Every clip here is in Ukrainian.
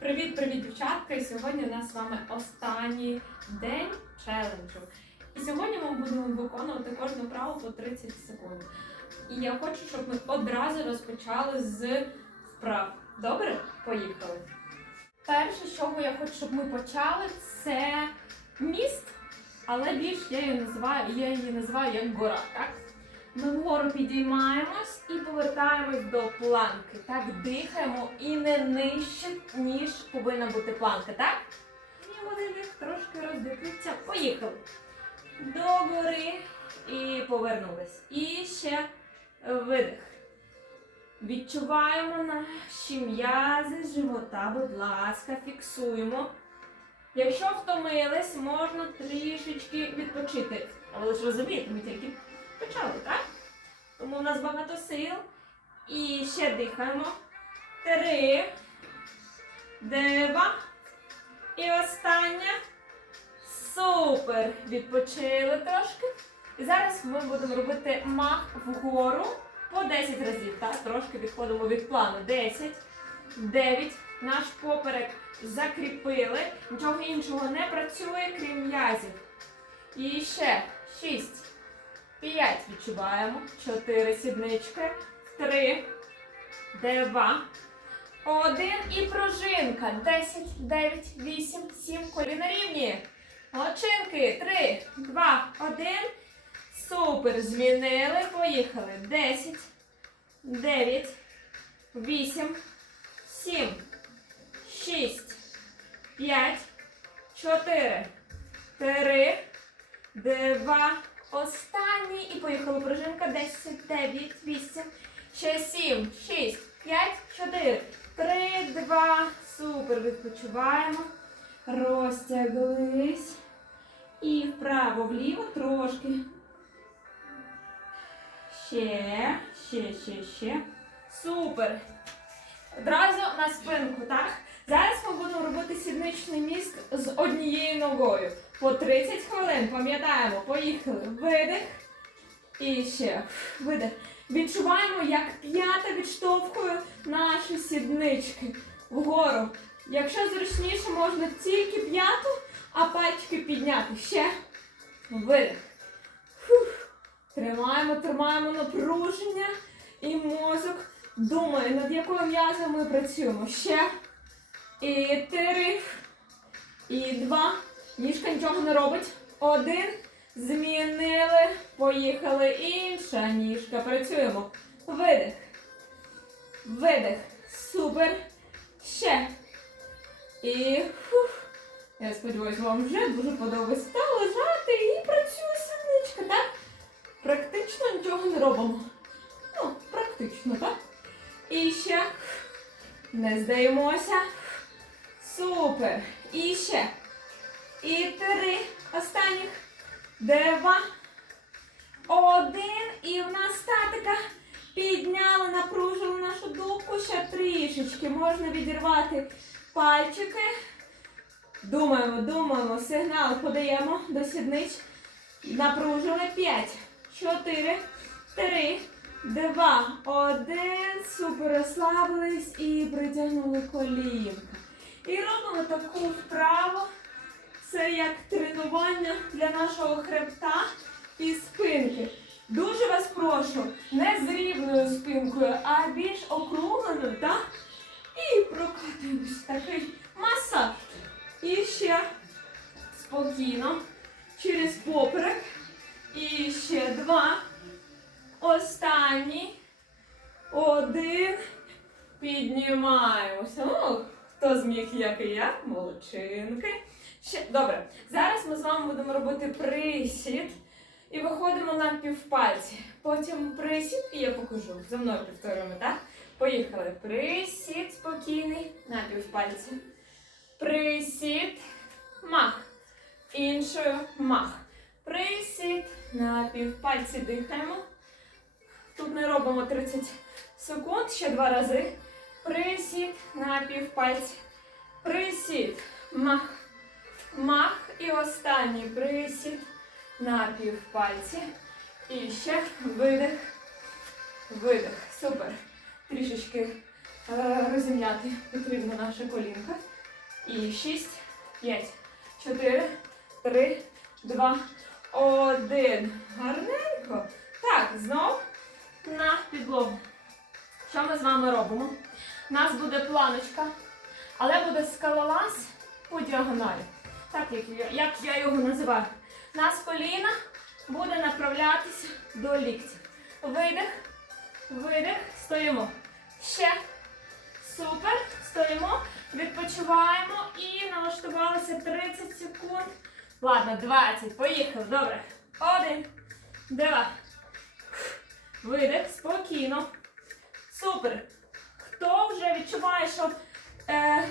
Привіт-привіт, дівчатка! І сьогодні у нас з вами останній день челенджу. І сьогодні ми будемо виконувати кожну вправу по 30 секунд. І я хочу, щоб ми одразу розпочали з вправ. Добре? Поїхали. Перше, з чого я хочу, щоб ми почали, це міст, але більш я її називаю, я її називаю як гора, так? Ми вгору підіймаємось і повертаємось до планки. Так, дихаємо і не нижче, ніж повинна бути планка, так? І вони трошки роздихнуться. Поїхали. Догори і повернулись. І ще видих. Відчуваємо наші м'язи живота, будь ласка, фіксуємо. Якщо втомились, можна трішечки відпочити. Але ж розумієте, ми тільки почали, так? Тому у нас багато сил. І ще дихаємо. Три. Два. І останнє. Супер! Відпочили трошки. І зараз ми будемо робити мах вгору по 10 разів. Так? Трошки відходимо від плану. 10, 9. Наш поперек закріпили. Нічого іншого не працює, крім м'язів. І ще 6. 5 відчуваємо. 4 сіднички. 3, 2, 1 і пружинка. 10, 9, 8, 7. Коліна рівні. Молодчинки. 3, 2, 1. Супер. Змінили. Поїхали. 10, 9, 8, 7, 6, 5, 4, 3, 2, Останній і поїхали пружинка. 10, 9, 8, ще 7, 6, 5, 4, 3, 2. Супер. Відпочиваємо. Розтяглись. І вправо, вліво трошки. Ще, ще, ще, ще. Супер. Одразу на спинку, так? Зараз ми будемо робити сідничний міст з однією ногою. По 30 хвилин, пам'ятаємо, поїхали. Видих. І ще видих. Відчуваємо, як п'ята відштовхує наші сіднички вгору. Якщо зручніше, можна тільки п'яту, а пальчики підняти. Ще видих. Фух. Тримаємо, тримаємо напруження і мозок думає, над якою м'язом ми працюємо. Ще. І три. І два. Ніжка нічого не робить. Один. Змінили. Поїхали. Інша ніжка. Працюємо. Видих. Видих. Супер. Ще. І фух. Я сподіваюся, вам вже дуже подобається. Та лежати і працює синичка, так? Практично нічого не робимо. Ну, практично, так? І ще. Не здаємося. Супер. І ще. І три останніх. Два. Один. І в нас статика. Підняли, напружили нашу дубку. Ще трішечки. Можна відірвати пальчики. Думаємо, думаємо. Сигнал подаємо до сіднич. Напружили. П'ять. Чотири. Три. Два. Один. Супер. Розслабились і притягнули колінка. І робимо таку вправу. Це як тренування для нашого хребта і спинки. Дуже вас прошу, не з рівною спинкою, а більш округленою, так? І прокатуємось такий масаж. І ще спокійно через поперек. І ще два. Останній. Один. Піднімаємося. Ну, хто зміг, як і я, молодчинки. Ще добре. Зараз ми з вами будемо робити присід і виходимо на півпальці. Потім присід, і я покажу. За мною повторюємо, так? Поїхали. Присід спокійний на півпальці. Присід. Мах. Іншою мах. Присід. На півпальці дихаємо. Тут не робимо 30 секунд, ще два рази. Присід на півпальці. Присід. Мах. Мах. І останній присід на півпальці. І ще видих. Видих. Супер. Трішечки е, розім'яти потрібно наше колінка. І 6, 5, 4, 3, 2, 1. Гарненько. Так, знов на підлогу. Що ми з вами робимо? У нас буде планочка, але буде скалолаз по діагоналі. Так, як я, як я його називаю. Нас коліна буде направлятися до ліктів. Видих, видих, стоїмо. Ще. Супер. Стоїмо, відпочиваємо і налаштувалися 30 секунд. Ладно, 20. Поїхали. Добре. Один, два. Видих, спокійно. Супер. Хто вже відчуває, що е,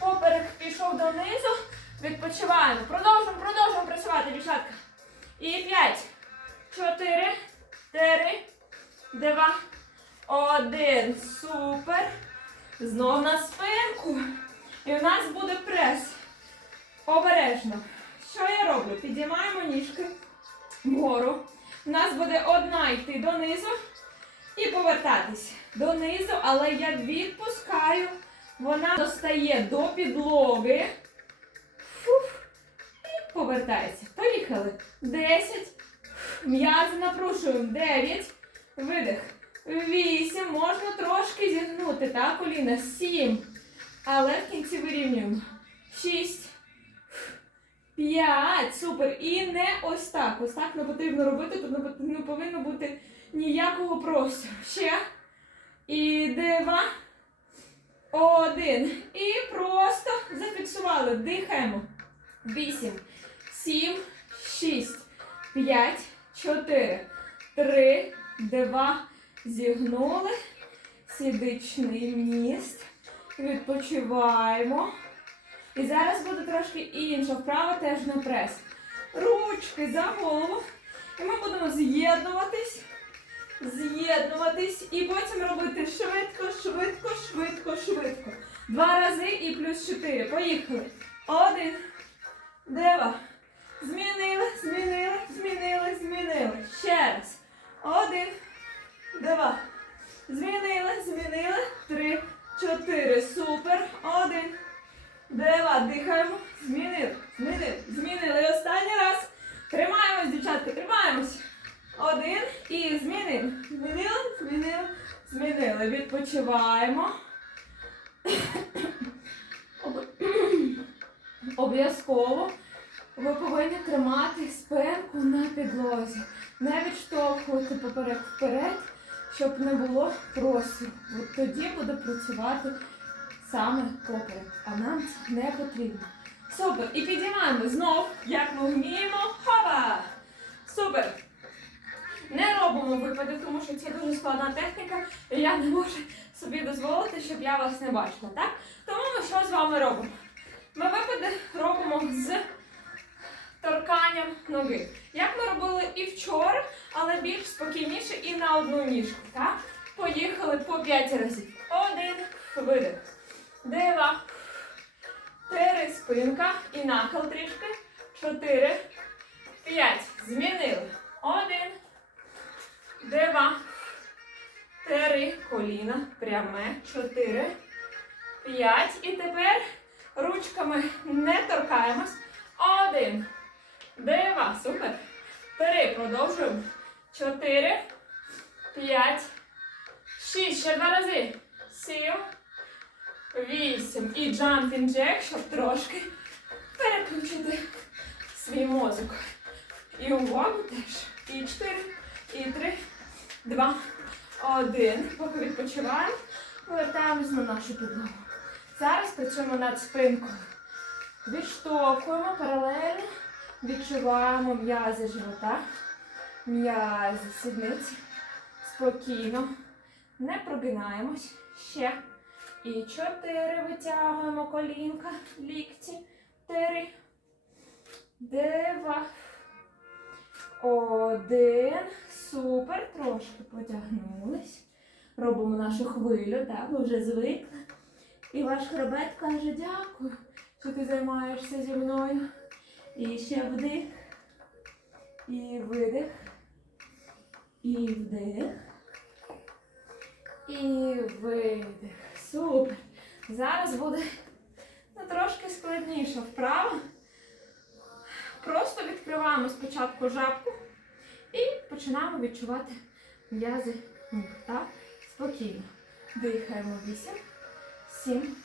поперек пішов донизу, відпочиваємо. Продовжуємо, продовжуємо працювати, дівчатка. І 5, 4, 3, 2, 1. Супер. Знов на спинку. І у нас буде прес. Обережно. Що я роблю? Підіймаємо ніжки вгору. У нас буде одна йти донизу і повертатись донизу, але я відпускаю. Вона достає до підлоги. Повертається. Поїхали. 10. М'язи напрушуємо. 9. Видих. 8. Можна трошки зігнути, так, коліна. 7. Але в кінці вирівнюємо. 6. 5. Супер. І не ось так. Ось так не потрібно робити. Тут не повинно бути ніякого простору. Ще. І два. Один. І просто зафіксували. Дихаємо. Вісім. Сім. Шість. П'ять. Чотири. Три. Два. Зігнули. Сідичний міст. Відпочиваємо. І зараз буде трошки інша вправа теж на прес. Ручки за голову. І ми будемо з'єднуватись, з'єднуватись і потім робити швидко, швидко, швидко, швидко. Два рази і плюс чотири. Поїхали. Один, два. Змінили, змінили, змінили, змінили. Ще раз. Один, два. Змінили, змінили. Три, чотири. Супер. Один. Два. Дихаємо. Змінили, змінили, змінили. І останній раз. Тримаємось, дівчатки, тримаємось. Один і змінили. Змінили, змінили, змінили. Відпочиваємо. Обов'язково ви повинні тримати спинку на підлозі. Не відштовхувати поперек вперед, щоб не було простору. От тоді буде працювати саме поперек. А нам це не потрібно. Супер. І підіймаємо знов, як ми вміємо. Хопа! Супер. Не робимо випади, тому що це дуже складна техніка, і я не можу собі дозволити, щоб я вас не бачила. Так? Тому ми що з вами робимо? Ми випади робимо з торканням ноги. Як ми робили і вчора, але більш спокійніше і на одну ніжку. Так? Поїхали по 5 разів. Один, видих. Два, Три, спинка і нахил трішки. Чотири. П'ять. Змінили. Один. Два. Три. Коліна. Пряме. Чотири. П'ять. І тепер ручками не торкаємось. Один. Два. Супер. Три. Продовжуємо. Чотири. П'ять. Шість. Ще два рази. Сім. Вісім. І jumping jack, щоб трошки переключити свій мозок. І увагу теж. І чотири, і три, два, один. Поки відпочиваємо, повертаємось на нашу підлогу. Зараз працюємо над спинкою. Відштовхуємо паралельно, відчуваємо м'язи живота, м'язи сідниці. Спокійно. Не прогинаємось. Ще. І чотири витягуємо колінка, лікті. Три. Два. Один. Супер. Трошки потягнулись. Робимо нашу хвилю, так, ви вже звикли. І ваш хребет каже дякую, що ти займаєшся зі мною. І ще вдих. І видих. І вдих. І видих. Супер. Зараз буде ну, трошки складніше вправа. Просто відкриваємо спочатку жабку і починаємо відчувати м'язи ніг. Так? Спокійно. Дихаємо 8, 7,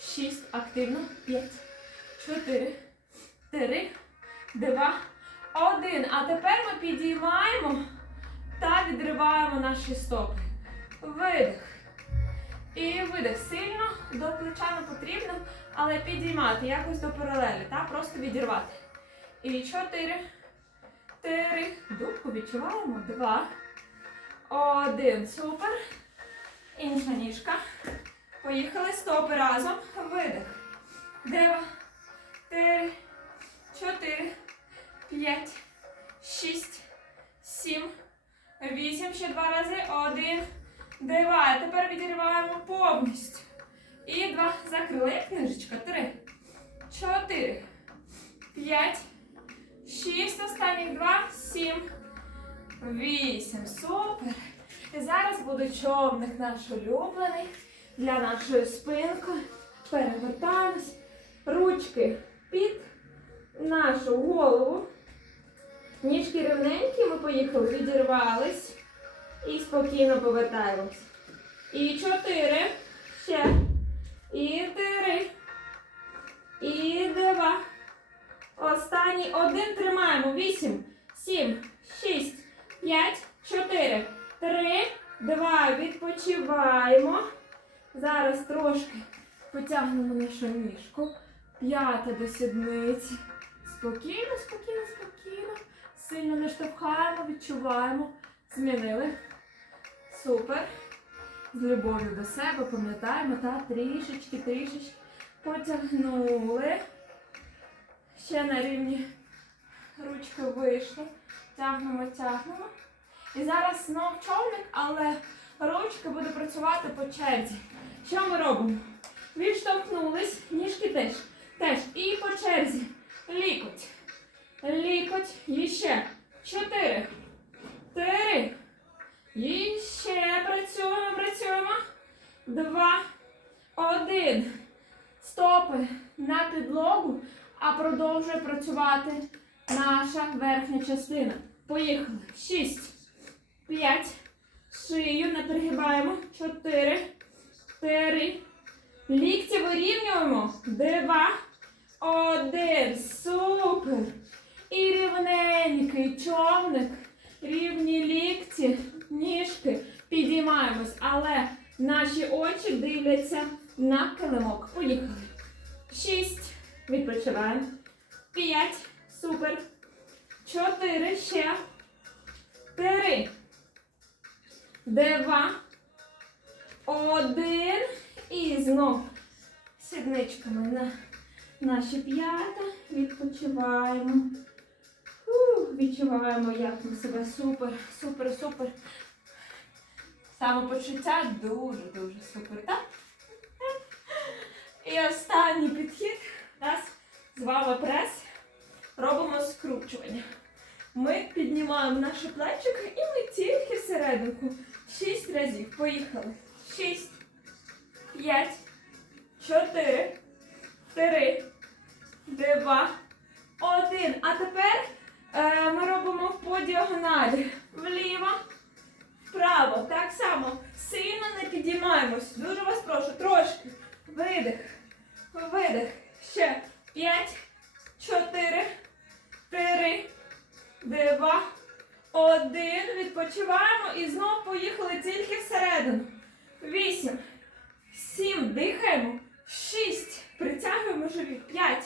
6, активно, 5, 4, 3, 2, 1. А тепер ми підіймаємо та відриваємо наші стопи. Видих. І видих. Сильно до плеча не потрібно, але підіймати якось до паралелі, так? Просто відірвати. І 4, 4, дубку відчуваємо. 2, 1. Супер. Інша ніжка. Поїхали стопи разом. Видих. Два, три, чотири, п'ять, шість, сім, вісім. Ще два рази. Один, два. Тепер відірваємо повністю. І два. Закрили. Книжечка. Три, чотири, п'ять, шість. Останніх два, сім, вісім. Супер. І зараз буде човник наш улюблений для нашої спинки. Перевертаємось. Ручки під нашу голову. Ніжки рівненькі, ми поїхали, відірвались. І спокійно повертаємось. І чотири. Ще. І три. І два. Останній один тримаємо. Вісім, сім, шість, п'ять, чотири, три, два. Відпочиваємо. Зараз трошки потягнемо нашу ніжку. П'ята до сідниці. Спокійно, спокійно, спокійно. Сильно не штовхаємо, відчуваємо. Змінили. Супер. З любов'ю до себе, пам'ятаємо, та трішечки, трішечки потягнули. Ще на рівні ручки вийшли. Тягнемо, тягнемо. І зараз знов човник, але ручки буде працювати по черзі. Що ми робимо? Відштовхнулись, ніжки теж. Теж. І по черзі. Лікоть. Лікоть. І ще. Чотири. Три. І ще працюємо, працюємо. Два. Один. Стопи на підлогу, а продовжує працювати наша верхня частина. Поїхали. Шість. П'ять. Шию не пригибаємо. Чотири. Три. Лікті вирівнюємо. Два. Один. Супер. І рівненький човник. Рівні лікті, ніжки. Підіймаємось. Але наші очі дивляться на килимок. Поїхали. Шість. Відпочиваємо. П'ять. Супер. Чотири. Ще. Три. Два. Один. І знов сідничками на наші п'ята. Відпочиваємо. Фух, відчуваємо, як ми себе супер, супер, супер. Самопочуття дуже-дуже супер, так? І останній підхід. Нас з вами прес. Робимо скручування. Ми піднімаємо наші плечики і ми тільки всерединку. Шість разів. Поїхали. Шість. П'ять. Чотири. Три. Два. Один. А тепер е, ми робимо по діагоналі. Вліво. Вправо. Так само. Сильно не підіймаємось. Дуже вас прошу. Трошки. Видих. Видих. Ще. П'ять. Чотири. Три. Два. Один. Відпочиваємо і знов поїхали тільки всередину. Вісім. Сім. Дихаємо. Шість. Притягуємо живіт. 5,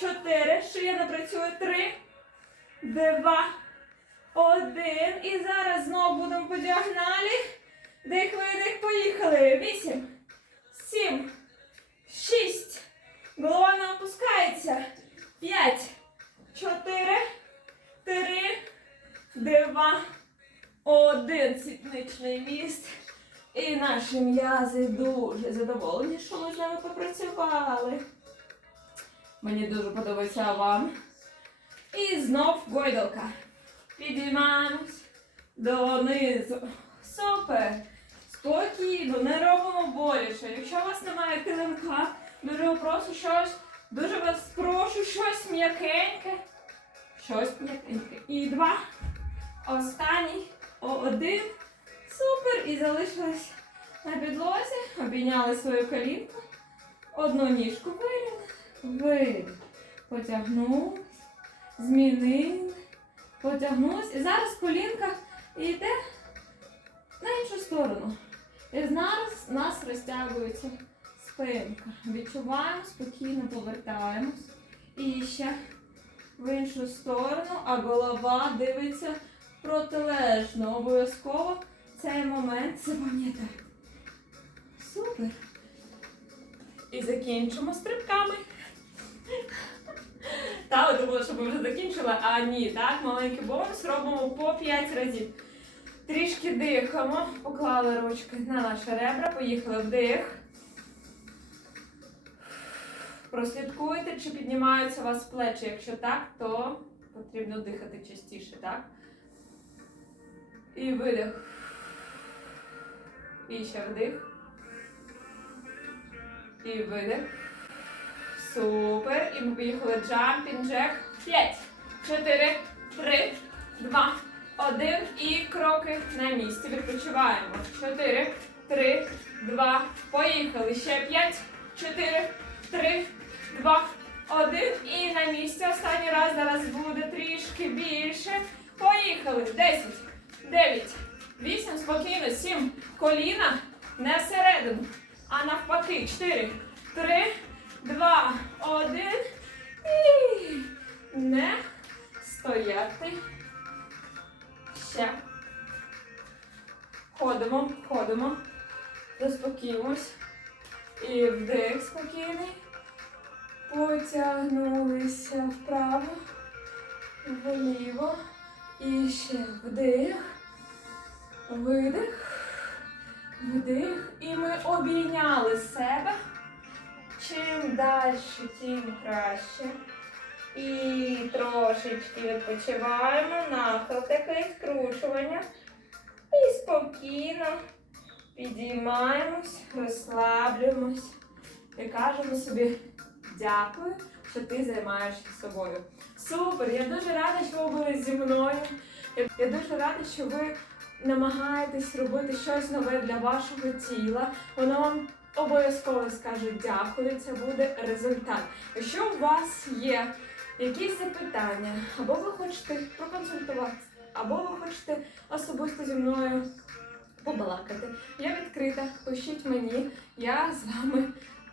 4, шия напрацює 3, 2, 1. І зараз знову будемо по діагоналі. Дих, видих, поїхали. 8, наші м'язи дуже задоволені, що ми з ними попрацювали. Мені дуже подобається вам. І знов гойдалка. Підіймаємось донизу. Супер. Спокійно, не робимо боляче. Якщо у вас немає килимка, дуже прошу щось, дуже вас прошу щось м'якеньке. Щось м'якеньке. І два. Останній. О, один. Супер. І залишились на підлозі. Обійняли свою колінку. Одну ніжку вирівняли. Вирівняли. Потягнулись. Змінили. Потягнулись. І зараз колінка йде на іншу сторону. І зараз у нас розтягується спинка. Відчуваємо, спокійно повертаємось. І ще в іншу сторону, а голова дивиться протилежно. Обов'язково цей момент запам'ятайте. Супер. І закінчимо стрибками. Та, ви думали, що ми вже закінчили, а ні, так, маленький бонус робимо по 5 разів. Трішки дихаємо, поклали ручки на наші ребра, поїхали вдих. Прослідкуйте, чи піднімаються у вас плечі. Якщо так, то потрібно дихати частіше, так? І видих. І ще вдих. І видих. Супер. І ми поїхали jumping jack. 5, 4, 3, 2, 1. І кроки на місці. Відпочиваємо. 4, 3, 2. Поїхали. Ще 5, 4, 3, 2, 1. І на місці. Останній раз зараз буде трішки більше. Поїхали. 10, 9, 8, спокійно, 7. Коліна не всередину, а навпаки. 4, 3, 2, 1. І не стояти. Ще. Ходимо, ходимо. Заспокіємось. І вдих спокійний. Потягнулися вправо, вліво. І ще вдих. Видих. Вдих. І ми обійняли себе. Чим далі, тим краще. І трошечки відпочиваємо. Нахил такий скрушування. І спокійно підіймаємось, розслаблюємось і кажемо собі дякую, що ти займаєшся собою. Супер! Я дуже рада, що ви були зі мною. Я дуже рада, що ви намагаєтесь робити щось нове для вашого тіла. Воно вам обов'язково скаже дякую, це буде результат. Якщо у вас є якісь запитання, або ви хочете проконсультуватися, або ви хочете особисто зі мною побалакати, я відкрита, пишіть мені, я з вами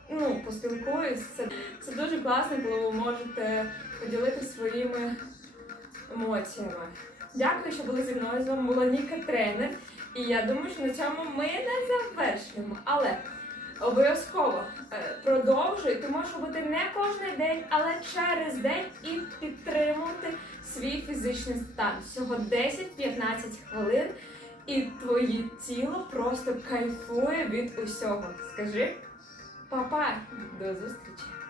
ну, поспілкуюсь. Це, це дуже класно, коли ви можете поділитися своїми емоціями. Дякую, що були зі мною. З вами була Ніка тренер. І я думаю, що на цьому ми не завершуємо. Але обов'язково е, продовжуй. Ти можеш робити не кожен день, але через день і підтримувати свій фізичний стан. Всього 10-15 хвилин, і твоє тіло просто кайфує від усього. Скажи, папа, до зустрічі!